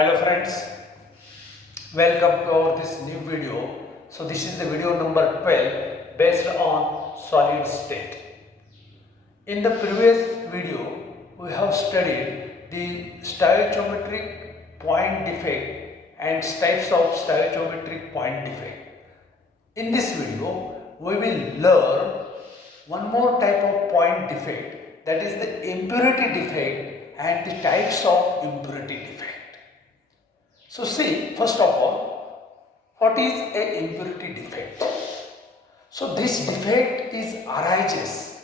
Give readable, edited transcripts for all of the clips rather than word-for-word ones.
Hello friends, welcome to our this new video. So this is the video number 12 based on solid state. In the previous video we have studied the stoichiometric point defect and types of stoichiometric point defect. In this video we will learn one more type of point defect, that is the impurity defect and the types of impurity defect. So see, first of all, what is a impurity defect? So this defect arises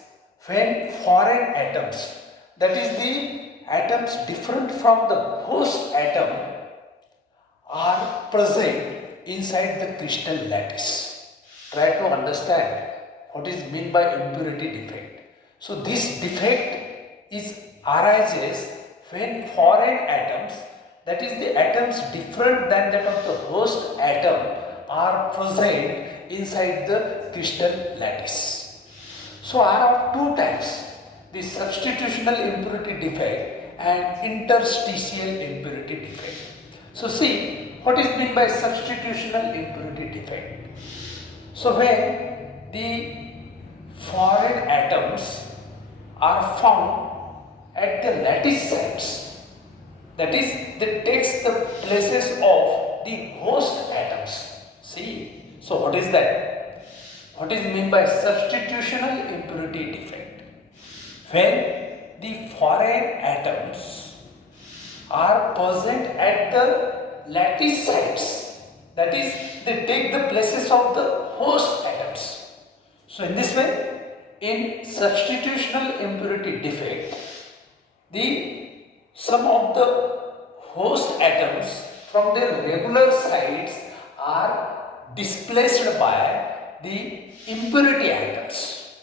when foreign atoms, that is the atoms different from the host atom, are present inside the crystal lattice. Try to understand what is meant by impurity defect. So this defect arises when foreign atoms, that is the atoms different than that of the host atom, are present inside the crystal lattice. So are of two types, the substitutional impurity defect and interstitial impurity defect. So see, what is meant by substitutional impurity defect? So when the foreign atoms are found at the lattice sites, that is, that takes the places of the host atoms. See, so what is that? What is meant by substitutional impurity defect? When the foreign atoms are present at the lattice sites, that is, they take the places of the host atoms. So in this way, in substitutional impurity defect, some of the host atoms from their regular sites are displaced by the impurity atoms.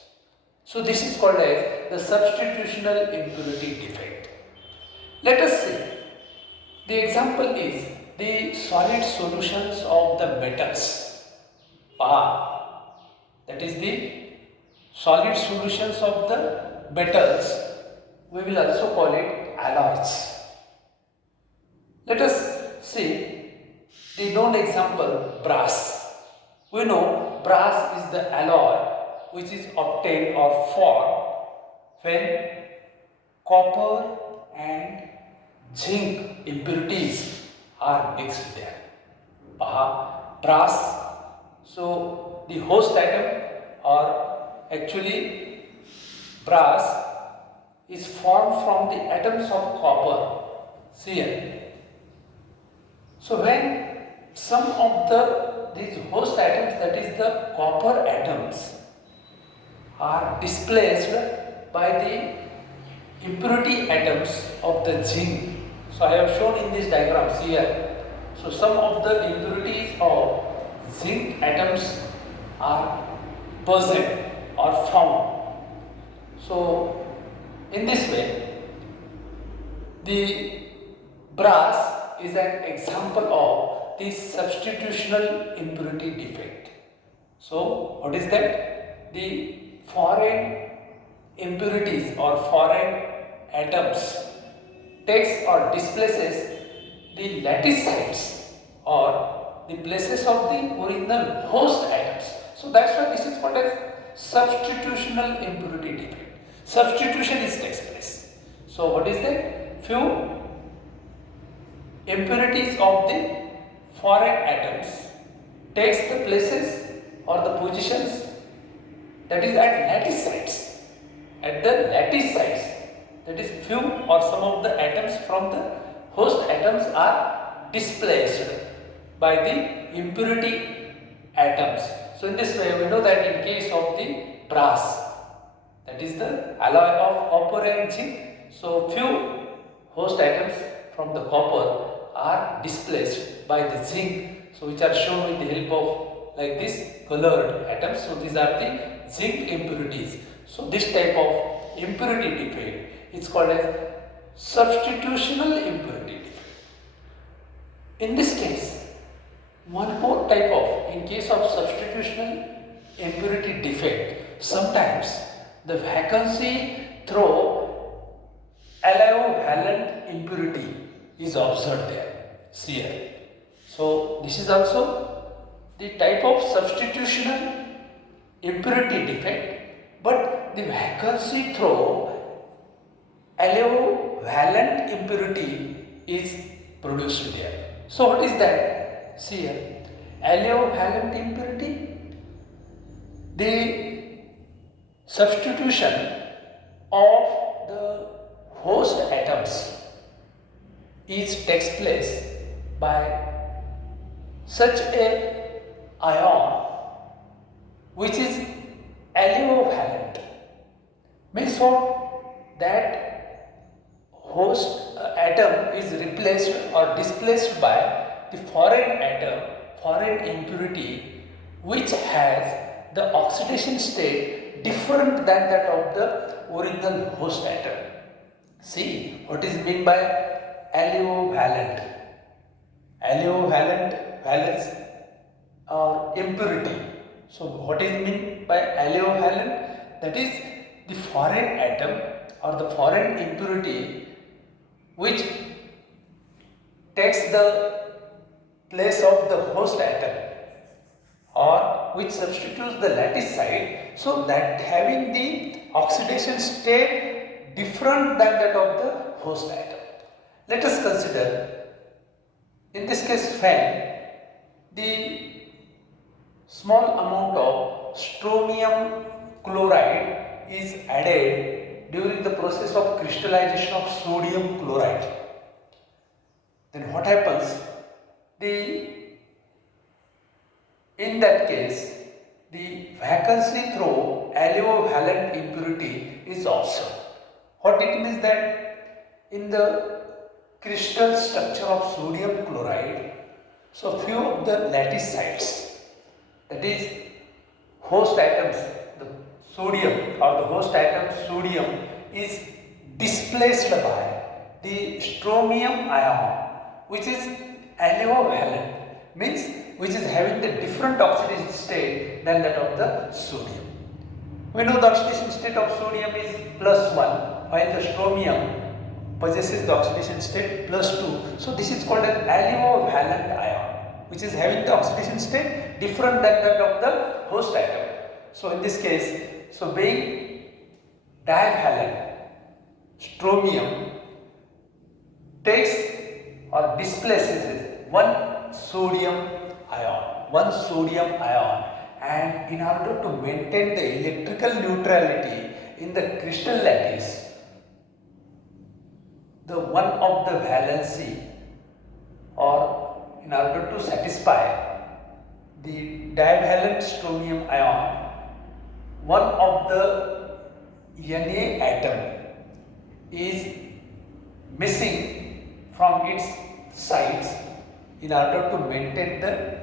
So this is called as the substitutional impurity defect. Let us see. The example is the solid solutions of the metals. That is the solid solutions of the metals. We will also call it alloys. Let us see the known example, brass. We know brass is the alloy which is obtained or formed when copper and zinc impurities are mixed there. Brass, so the host atom, or actually brass, is formed from the atoms of copper, Cn. So when some of these host atoms, that is the copper atoms, are displaced by the impurity atoms of the zinc. So I have shown in these diagrams here. So some of the impurities of zinc atoms are present or found. So in this way, the brass is an example of this substitutional impurity defect. So what is that? The foreign impurities or foreign atoms takes or displaces the lattice sites or the places of the original host atoms. So that's why this is called as substitutional impurity defect. Substitution takes place. So what is that? Few impurities of the foreign atoms takes the places or the positions, that is at lattice sites. At the lattice sites, that is few or some of the atoms from the host atoms are displaced by the impurity atoms. So in this way we know that in case of the brass, that is the alloy of copper and zinc, so few host atoms from the copper are displaced by the zinc, so which are shown with the help of like this colored atoms. So these are the zinc impurities. So this type of impurity defect is called as substitutional impurity defect. In this case, one more type of, in case of substitutional impurity defect, sometimes the vacancy through alloy valent impurity is observed there. Cl. So this is also the type of substitutional impurity defect, but the vacancy through allovalent impurity is produced there. So what is that? Cl. Allovalent impurity, the substitution of the host atoms takes place by such a ion which is allovalent. Means what? That host atom is replaced or displaced by the foreign atom, foreign impurity, which has the oxidation state different than that of the original host atom. See what is meant by allovalent. Allovalent, valence or impurity. So what is meant by allovalent? That is the foreign atom or the foreign impurity which takes the place of the host atom or which substitutes the lattice site, so that having the oxidation state different than that of the host atom. Let us consider, in this case fan, the small amount of strontium chloride is added during the process of crystallization of sodium chloride. Then what happens? In that case, the vacancy through allovalent impurity is observed. What it means that in the crystal structure of sodium chloride, so few of the lattice sites, that is host atoms, the sodium or the host atom sodium is displaced by the strontium ion, which is allovalent, means which is having the different oxidation state than that of the sodium. We know the oxidation state of sodium is +1, while the strontium possesses the oxidation state +2. So this is called an allovalent ion, which is having the oxidation state different than that of the host atom. So in this case, so being divalent, strontium takes or displaces one sodium ion, and in order to maintain the electrical neutrality in the crystal lattice, the one of the valency, or in order to satisfy the divalent strontium ion, one of the Na atom is missing from its sides in order to maintain the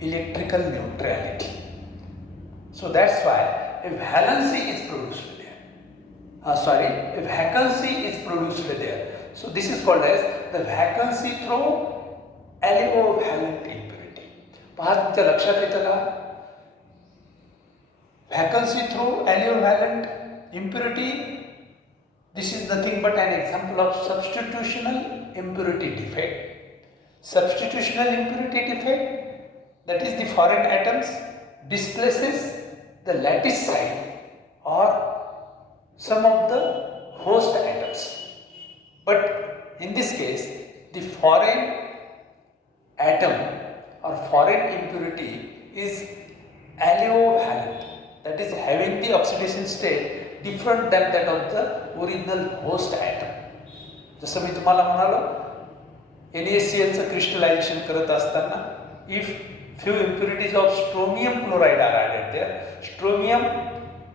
electrical neutrality. So that's why a valency is produced there. A vacancy is produced there. So this is called as the vacancy through allovalent impurity. पहा तुमच्या लक्षात येतं का? Vacancy through allovalent impurity, this is nothing but an example of substitutional impurity defect. Substitutional impurity defect, that is the foreign atoms displaces the lattice site or some of the host atoms. But in this case, the foreign atom or foreign impurity is allovalent, that is having the oxidation state different than that of the original host atom. जसं मी तुम्हाला म्हणालो, NaCl चं crystallization करत असताना if few impurities of strontium chloride are added there, strontium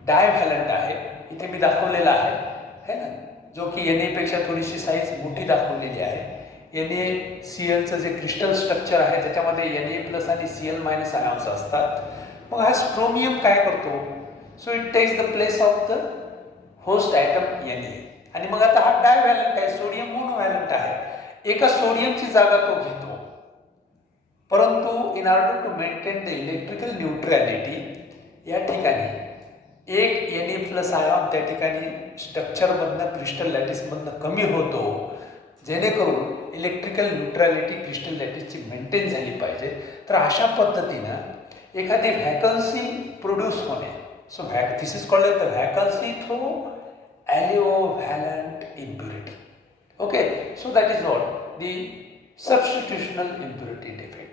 divalent आहे, इथे मी दाखवलेला आहे ना, जो की Na पेक्षा थोडीशी साईज मोठी दाखवलेली आहे. NaCl चं जे क्रिस्टल स्ट्रक्चर आहे त्याच्यामध्ये Na+ आणि Cl- आयन्स असतात. मग हा स्ट्रोमियम काय करतो? So it takes the place of the host atom Na, आणि मग आता हा डायव्हॅलंट आहे, सोडियम मोनोव्हॅलंट आहे, एका सोडियमची जागा तो घेतो. परंतु in order to maintain the electrical neutrality या ठिकाणी एक Na+ आयॉन त्या ठिकाणी स्ट्रक्चरमधनं क्रिस्टल लॅटिसमधनं कमी होतो, जेणेकरून इलेक्ट्रिकल न्यूट्रॅलिटी क्रिस्टल लॅटिसची मेंटेन झाली पाहिजे. तर अशा पद्धतीनं एखादी व्हॅकन्सी प्रोड्यूस होणे. So this is called the vacancy through aliovalent impurity. Okay, so that is what the substitutional impurity defect.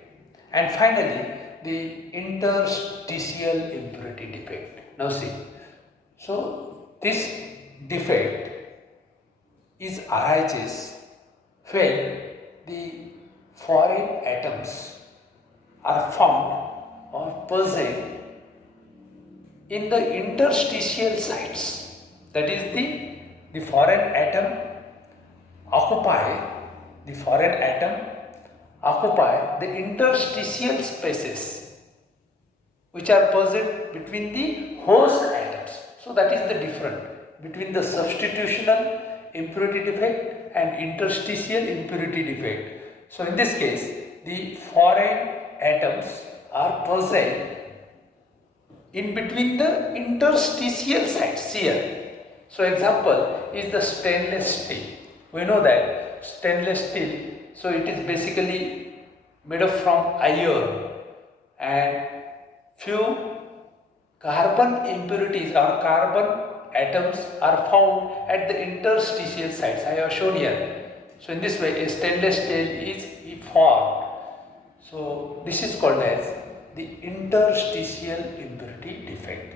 And finally, the interstitial impurity defect. Now see, so this defect arises when the foreign atoms are found or present in the interstitial sites. That is, the foreign atom occupy the interstitial spaces which are present between the host atoms. So that is the difference between the substitutional impurity defect and interstitial impurity defect. So in this case, the foreign atoms are present in between the interstitial sites here. So example is the stainless steel. We know that stainless steel, so it is basically made up from iron, and few carbon impurities or carbon atoms are found at the interstitial sites. I have shown here. So in this way a stainless steel is formed. So this is called as the interstitial impurity defect.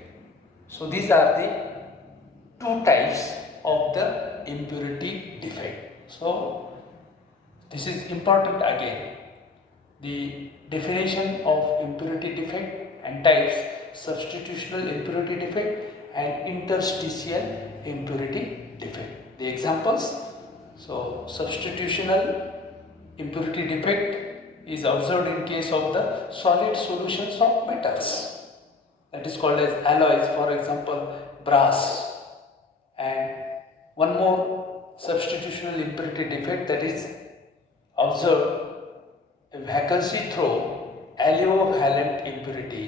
So these are the two types of the impurity defect. So this is important again. The definition of impurity defect and types: substitutional impurity defect and interstitial impurity defect. The examples: so substitutional impurity defect is observed in case of the solid solutions of metals. That is called as alloys, for example brass. And one more substitutional impurity defect that is observed a vacancy through aliovalent impurity,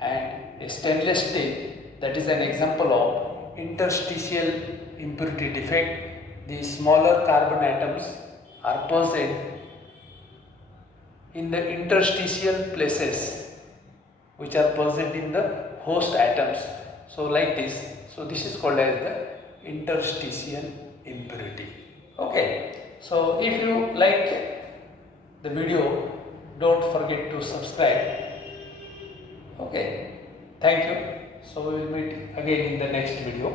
and a stainless steel, that is an example of interstitial impurity defect. The smaller carbon atoms are present in the interstitial places which are present in the host atoms. So like this. So this is called as the interstitial impurity. Okay, so if you like the video, don't forget to subscribe. Okay, thank you. So we will meet again in the next video.